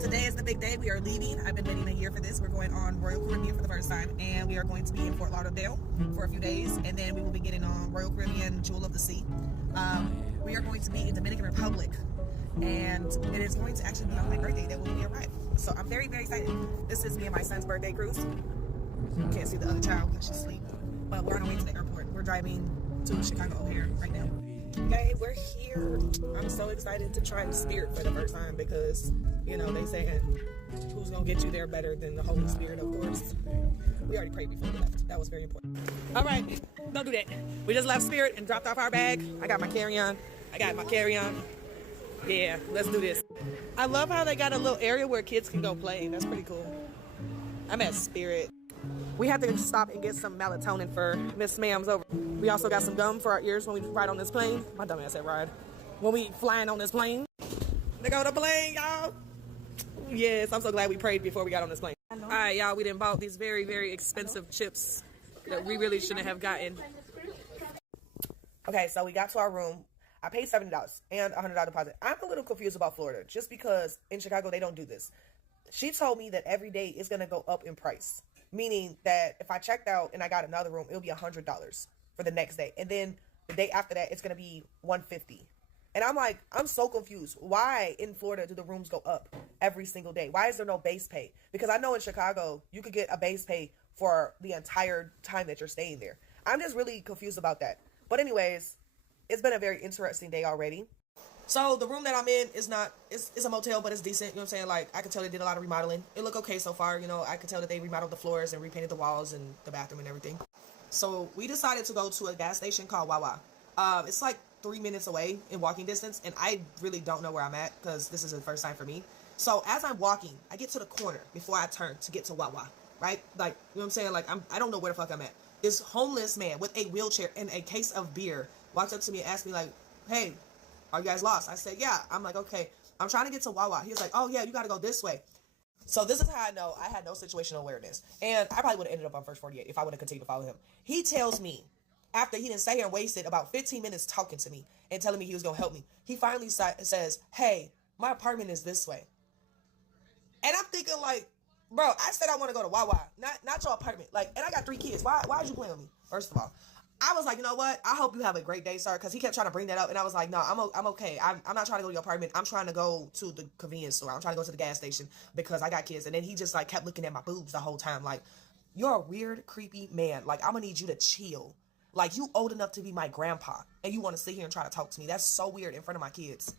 Today is the big day. We are leaving. I've been waiting a year for this. We're going on Royal Caribbean for the first time, and we are going to be in Fort Lauderdale for a few days, and then we will be getting on Royal Caribbean Jewel of the Sea. We are going to be in Dominican Republic, and it is going to actually be on my birthday that when we arrive. So I'm very, very excited. This is me and my son's birthday cruise. You can't see the other child because she's asleep, but we're on our way to the airport. We're driving to Chicago O'Hare right now. Okay, we're here. I'm so excited to try Spirit for the first time because, you know, they saying who's gonna get you there better than the Holy Spirit, of course. We already prayed before we left. That was very important. All right, don't do that. We just left Spirit and dropped off our bag. I got my carry-on. Yeah, let's do this. I love how they got a little area where kids can go play. That's pretty cool. I'm at Spirit. We had to stop and get some melatonin for Miss Ma'am's over. We also got some gum for our ears when we ride on this plane. My dumb ass said ride. When we flying on this plane. They go to the plane, y'all. Yes, I'm so glad we prayed before we got on this plane. All right, y'all, we done bought these very, very expensive chips that we really shouldn't have gotten. Okay, so we got to our room. I paid $70 and a $100 deposit. I'm a little confused about Florida just because in Chicago they don't do this. She told me that every day is going to go up in price. Meaning that if I checked out and I got another room, it'll be $100 for the next day. And then the day after that, it's going to be $150. And I'm like, I'm so confused. Why in Florida do the rooms go up every single day? Why is there no base pay? Because I know in Chicago, you could get a base pay for the entire time that you're staying there. I'm just really confused about that. But anyways, it's been a very interesting day already. So the room that I'm in is not, it's a motel, but it's decent. You know what I'm saying? Like, I could tell they did a lot of remodeling. It looked okay so far. You know, I could tell that they remodeled the floors and repainted the walls and the bathroom and everything. So we decided to go to a gas station called Wawa. It's like 3 minutes away in walking distance. And I really don't know where I'm at because this is the first time for me. So as I'm walking, I get to the corner before I turn to get to Wawa, right? Like, you know what I'm saying? Like, I don't know where the fuck I'm at. This homeless man with a wheelchair and a case of beer walks up to me and asks me like, hey, are you guys lost? I said, yeah. I'm like, okay, I'm trying to get to Wawa. He was like, oh yeah, you got to go this way. So this is how I know I had no situational awareness. And I probably would have ended up on first 48 if I would have continued to follow him. He tells me, after he didn't stay here and wasted about 15 minutes talking to me and telling me he was going to help me, he finally says, hey, my apartment is this way. And I'm thinking like, bro, I said I want to go to Wawa, not your apartment. Like, and I got 3 kids. Why did you play with me? First of all. I was like, you know what? I hope you have a great day, sir. Because he kept trying to bring that up. And I was like, no, I'm okay. I'm not trying to go to your apartment. I'm trying to go to the convenience store. I'm trying to go to the gas station because I got kids. And then he just like kept looking at my boobs the whole time. Like, you're a weird, creepy man. Like, I'm going to need you to chill. Like, you old enough to be my grandpa. And you want to sit here and try to talk to me. That's so weird in front of my kids.